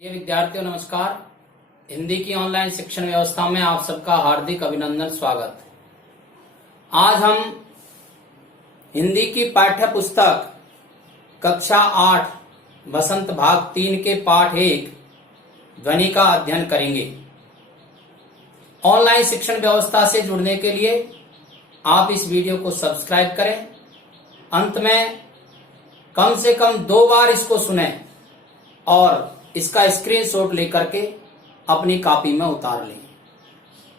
प्रिय विद्यार्थियों नमस्कार। हिंदी की ऑनलाइन शिक्षण व्यवस्था में आप सबका हार्दिक अभिनंदन स्वागत। आज हम हिंदी की पाठ्य पुस्तक कक्षा 8 बसंत भाग 3 के पाठ 1 ध्वनि का अध्ययन करेंगे। ऑनलाइन शिक्षण व्यवस्था से जुड़ने के लिए आप इस वीडियो को सब्सक्राइब करें। अंत में कम से कम 2 बार इसको सुनें और इसका स्क्रीनशॉट लेकर के अपनी कॉपी में उतार लें।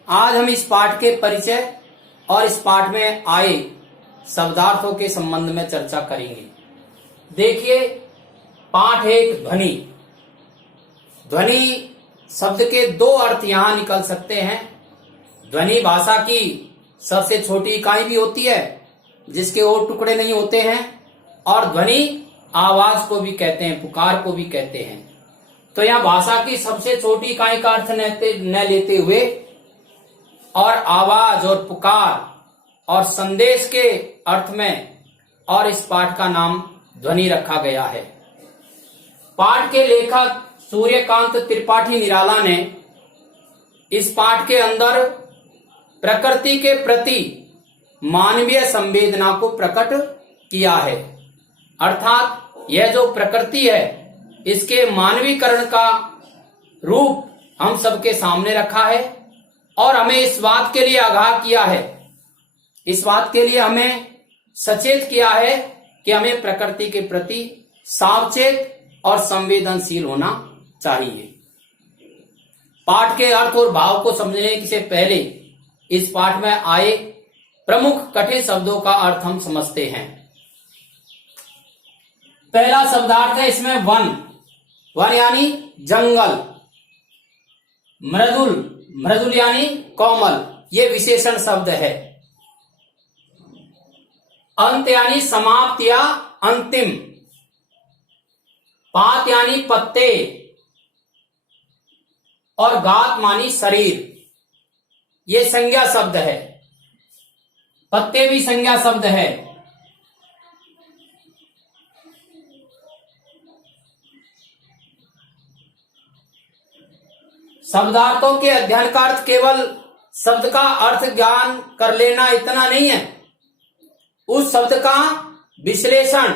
आज हम इस पाठ के परिचय और इस पाठ में आए शब्दार्थों के संबंध में चर्चा करेंगे। देखिए, पाठ 1 ध्वनि। ध्वनि शब्द के 2 अर्थ यहां निकल सकते हैं। ध्वनि भाषा की सबसे छोटी इकाई भी होती है जिसके और टुकड़े नहीं होते हैं, और ध्वनि आवाज को भी कहते हैं, पुकार को भी कहते हैं। तो यहां भाषा की सबसे छोटी इकाई का अर्थ न लेते हुए और आवाज और पुकार और संदेश के अर्थ में और इस पाठ का नाम ध्वनि रखा गया है। पाठ के लेखक सूर्यकांत त्रिपाठी निराला ने इस पाठ के अंदर प्रकृति के प्रति मानवीय संवेदना को प्रकट किया है। अर्थात यह जो प्रकृति है इसके मानवीकरण का रूप हम सबके सामने रखा है और हमें इस बात के लिए आगाह किया है, इस बात के लिए हमें सचेत किया है कि हमें प्रकृति के प्रति सावचेत और संवेदनशील होना चाहिए। पाठ के अर्थ और भाव को समझने से पहले इस पाठ में आए प्रमुख कठिन शब्दों का अर्थ हम समझते हैं। पहला शब्दार्थ है इसमें वन। वन यानी जंगल। मृदुल, मृदुल यानी कोमल, ये विशेषण शब्द है। अंत यानी समाप्त या अंतिम। पात यानी पत्ते और गात मानी शरीर, ये संज्ञा शब्द है। पत्ते भी संज्ञा शब्द है। शब्दार्थों के अध्ययन का अर्थ केवल शब्द का अर्थ ज्ञान कर लेना इतना नहीं है, उस शब्द का विश्लेषण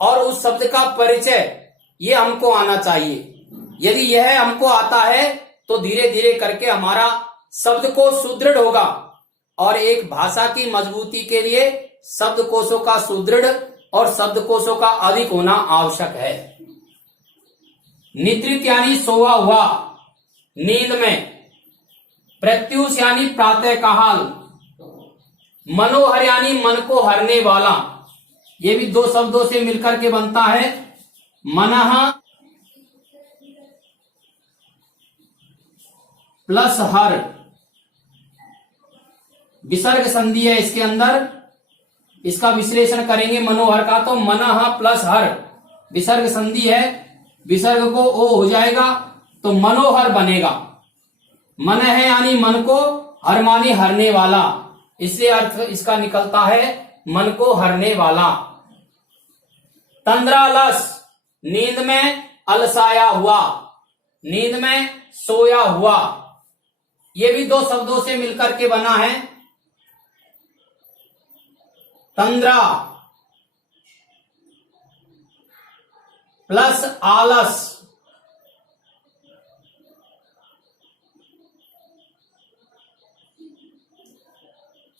और उस शब्द का परिचय ये हमको आना चाहिए। यदि यह हमको आता है तो धीरे धीरे करके हमारा शब्दकोश सुदृढ़ होगा, और एक भाषा की मजबूती के लिए शब्दकोशों का सुदृढ़ और शब्दकोशों का अधिक होना आवश्यक है। निद्रित यानी सोया हुआ, नींद में। प्रत्यूष यानी प्रातः काल। मनोहर यानी मन को हरने वाला, ये भी 2 शब्दों से मिलकर के बनता है। मनः प्लस हर, विसर्ग संधि है इसके अंदर, इसका विश्लेषण करेंगे मनोहर का। तो मनः प्लस हर विसर्ग संधि है, विसर्ग को ओ हो जाएगा तो मनोहर बनेगा। मन है यानी मन को, हर मानी हरने वाला, इससे अर्थ इसका निकलता है मन को हरने वाला। तंद्रालस, नींद में अलसाया हुआ, नींद में सोया हुआ, ये भी 2 शब्दों से मिलकर के बना है। तंद्रा प्लस आलस,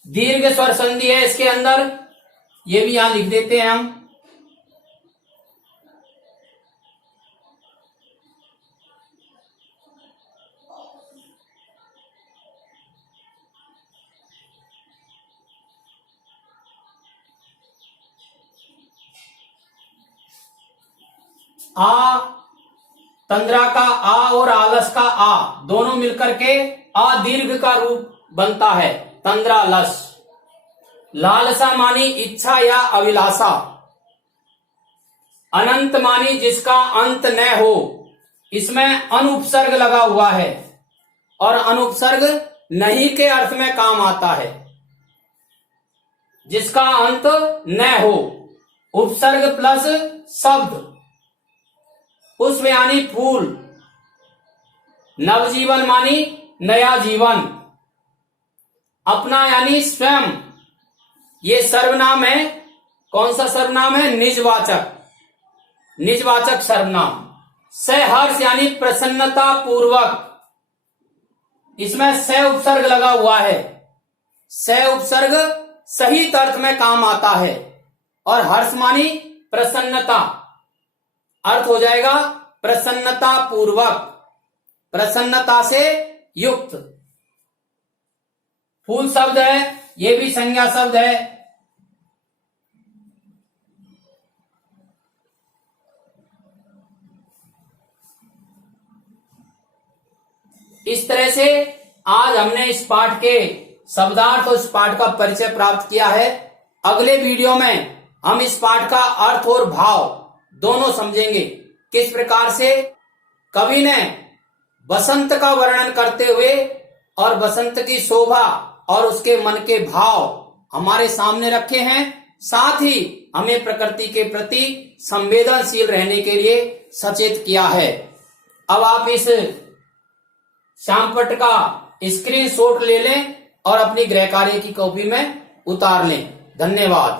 दीर्घ स्वर संधि है इसके अंदर, ये भी यहां लिख देते हैं हम। आ, तंद्रा का आ और आलस का आ दोनों मिलकर के आ दीर्घ का रूप बनता है, तंद्रालस। लालसा मानी इच्छा या अभिलाषा। अनंत मानी जिसका अंत न हो, इसमें अनुपसर्ग लगा हुआ है और अनुपसर्ग नहीं के अर्थ में काम आता है। जिसका अंत न हो, उपसर्ग प्लस शब्द। पुष्प यानी फूल, नवजीवन मानी नया जीवन। अपना यानी स्वयं, ये सर्वनाम है। कौन सा सर्वनाम है? निजवाचक, निजवाचक सर्वनाम। सहर्ष यानी प्रसन्नता पूर्वक, इसमें स उपसर्ग लगा हुआ है। स उपसर्ग सही अर्थ में काम आता है। और हर्ष मानी प्रसन्नता, अर्थ हो जाएगा प्रसन्नता पूर्वक, प्रसन्नता से युक्त। फूल शब्द है, ये भी संज्ञा शब्द है। इस तरह से आज हमने इस पाठ के शब्दार्थ और इस पाठ का परिचय प्राप्त किया है। अगले वीडियो में हम इस पाठ का अर्थ और भाव दोनों समझेंगे। किस प्रकार से कवि ने बसंत का वर्णन करते हुए और बसंत की शोभा और उसके मन के भाव हमारे सामने रखे हैं, साथ ही हमें प्रकृति के प्रति संवेदनशील रहने के लिए सचेत किया है। अब आप इस श्यामपट्ट का स्क्रीनशॉट ले लें और अपनी गृह कार्य की कॉपी में उतार लें। धन्यवाद।